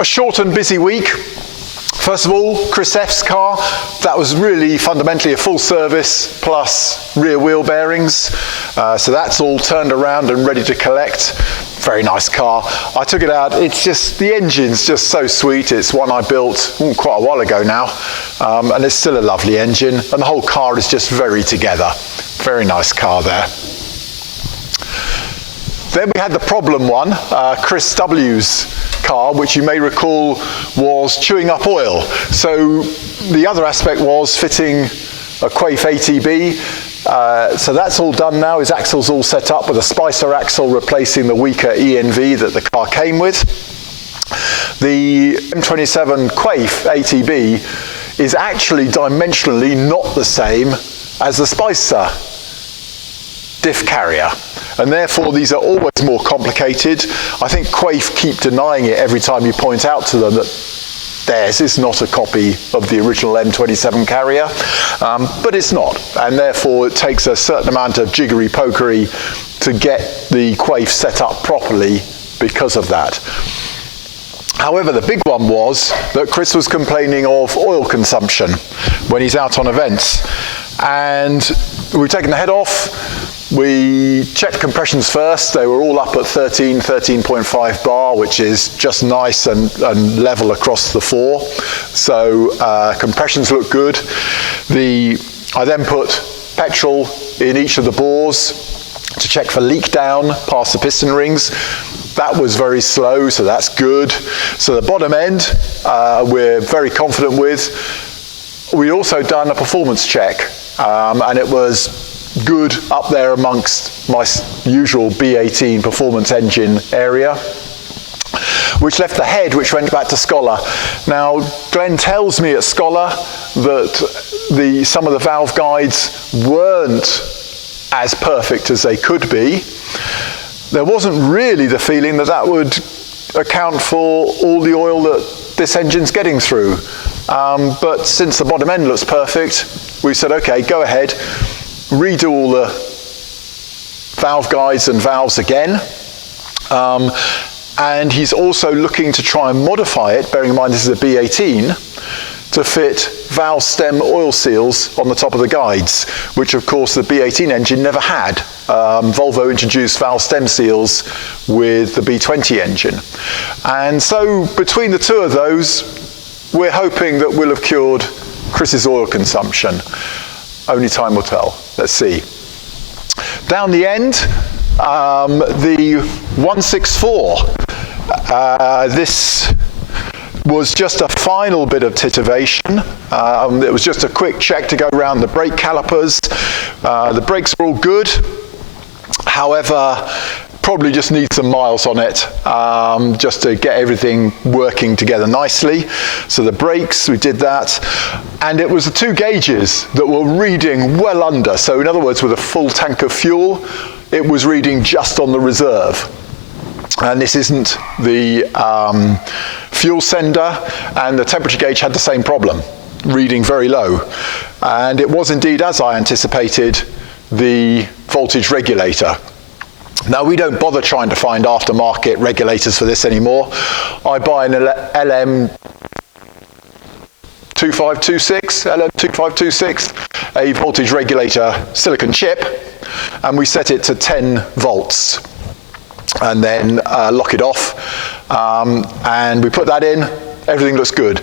a short and busy week. First of all, Chris F's car. That was really fundamentally a full service plus rear wheel bearings. So that's all turned around and ready to collect. Very nice car. I took it out. It's just, the engine's just so sweet. It's one I built quite a while ago now. And it's still a lovely engine. And the whole car is just very together. Very nice car there. Then we had the problem one, Chris W's car, which you may recall was chewing up oil. So the other aspect was fitting a Quaife ATB. So that's all done now. His axle's all set up with a Spicer axle replacing the weaker ENV that the car came with. The M27 Quaife ATB is actually dimensionally not the same as the Spicer diff carrier, and therefore these are always more complicated. I think Quaife keep denying it every time you point out to them that theirs is not a copy of the original M27 carrier, but it's not, and therefore it takes a certain amount of jiggery-pokery to get the Quaife set up properly because of that. However, the big one was that Chris was complaining of oil consumption when he's out on events, and we've taken the head off. We checked compressions first. They were all up at 13.5 bar, which is just nice and level across the four. So compressions look good. I then put petrol in each of the bores to check for leak down past the piston rings. That was very slow, so that's good. So the bottom end, we're very confident with. We'd also done a performance check, and it was good up there amongst my usual B18 performance engine area, which left the head, which went back to Scholar. Now, Glenn tells me at Scholar that some of the valve guides weren't as perfect as they could be. There wasn't really the feeling that that would account for all the oil that this engine's getting through. But since the bottom end looks perfect, we said, okay, go ahead, redo all the valve guides and valves again. And he's also looking to try and modify it, bearing in mind this is a B18, to fit valve stem oil seals on the top of the guides, which of course the B18 engine never had. Volvo introduced valve stem seals with the B20 engine. And so between the two of those, we're hoping that we'll have cured Chris's oil consumption. Only time will tell. Let's see. Down the end, the 164. This was just a final bit of titivation. It was just a quick check to go around the brake calipers. The brakes are all good. However, probably just need some miles on it just to get everything working together nicely. So the brakes, we did that. And it was the two gauges that were reading well under. So in other words, with a full tank of fuel, it was reading just on the reserve. And this isn't the fuel sender, and the temperature gauge had the same problem, reading very low. And it was indeed, as I anticipated, the voltage regulator. Now, we don't bother trying to find aftermarket regulators for this anymore. I buy an LM2526, a voltage regulator silicon chip, and we set it to 10 volts. And then lock it off, and we put that in. Everything looks good.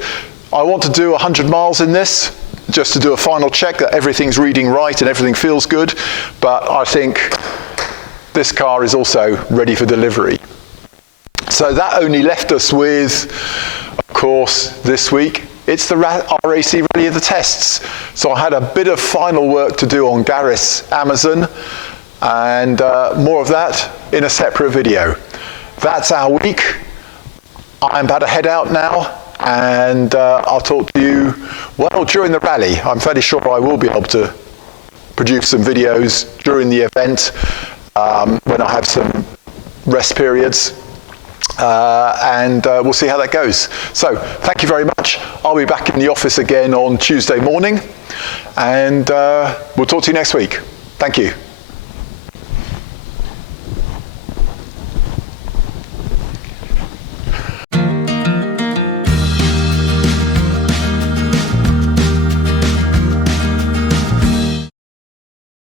I want to do 100 miles in this, just to do a final check that everything's reading right and everything feels good, but I think this car is also ready for delivery. So that only left us with, of course, this week, it's the RAC Rally of the tests. So I had a bit of final work to do on Garris Amazon, and more of that in a separate video. That's our week. I'm about to head out now, and I'll talk to you, well, during the rally. I'm fairly sure I will be able to produce some videos during the event when I have some rest periods, and we'll see how that goes. So thank you very much. I'll be back in the office again on Tuesday morning, and we'll talk to you next week. Thank you.